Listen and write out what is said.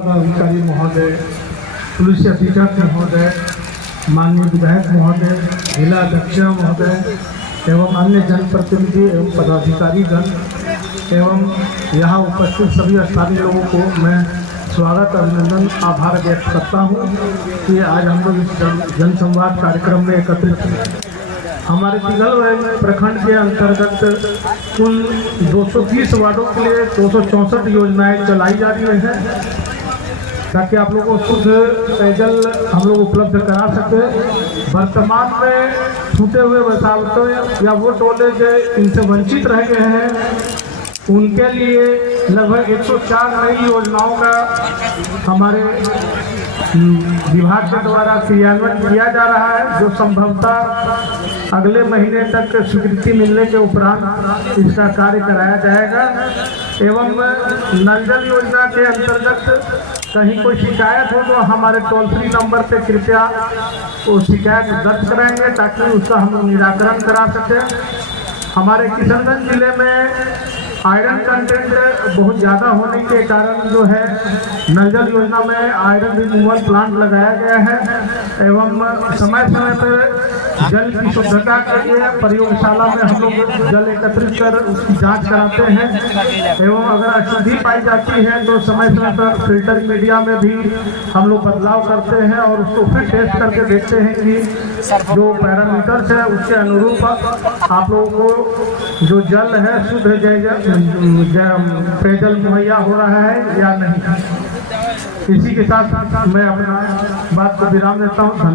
अधिकारी महोदय, पुलिस अधीक्षक महोदय, माननीय विधायक महोदय, जिला अध्यक्ष महोदय एवं अन्य जनप्रतिनिधि एवं पदाधिकारीगण एवं यहाँ उपस्थित सभी स्थानीय लोगों को मैं स्वागत अभिनंदन आभार व्यक्त करता हूँ कि आज हम लोग इस जनसंवाद कार्यक्रम में एकत्रित हैं। हमारे तिगल प्रखंड के अंतर्गत कुल 230 वार्डों के लिए 264 योजनाएं चलाई जा रही हैं ताकि आप लोगों को शुद्ध पेयजल हम लोग उपलब्ध करा सके। वर्तमान में छूटे हुए बसावटों या वो टोले जो इनसे वंचित रह गए हैं उनके लिए लगभग 104 नई योजनाओं का हमारे विभाग के द्वारा क्रियान्वयन किया जा रहा है, जो संभवतः अगले महीने तक स्वीकृति मिलने के उपरांत इसका कार्य कराया जाएगा। एवं नल जल योजना के अंतर्गत कहीं कोई शिकायत हो तो हमारे टोल फ्री नंबर पे कृपया वो शिकायत दर्ज कराएंगे ताकि उसका हम निराकरण करा सकें। हमारे किशनगंज जिले में आयरन कंटेंट बहुत ज़्यादा होने के कारण जो है नल जल योजना में आयरन रिमूवल प्लांट लगाया गया है एवं समय समय पर जल की शुद्धता के लिए प्रयोगशाला में हम लोग जल एकत्रित कर उसकी जांच कराते हैं एवं अगर अशुद्धि पाई जाती है तो समय समय पर फिल्टर मीडिया में भी हम लोग बदलाव करते हैं और उसको फिर टेस्ट करके देखते हैं कि जो पैरामीटर्स है उसके अनुरूप आप लोगों को जो जल है शुद्ध पेयजल मुहैया हो रहा है या नहीं। इसी के साथ मैं अपना बात को विराम देता हूँ।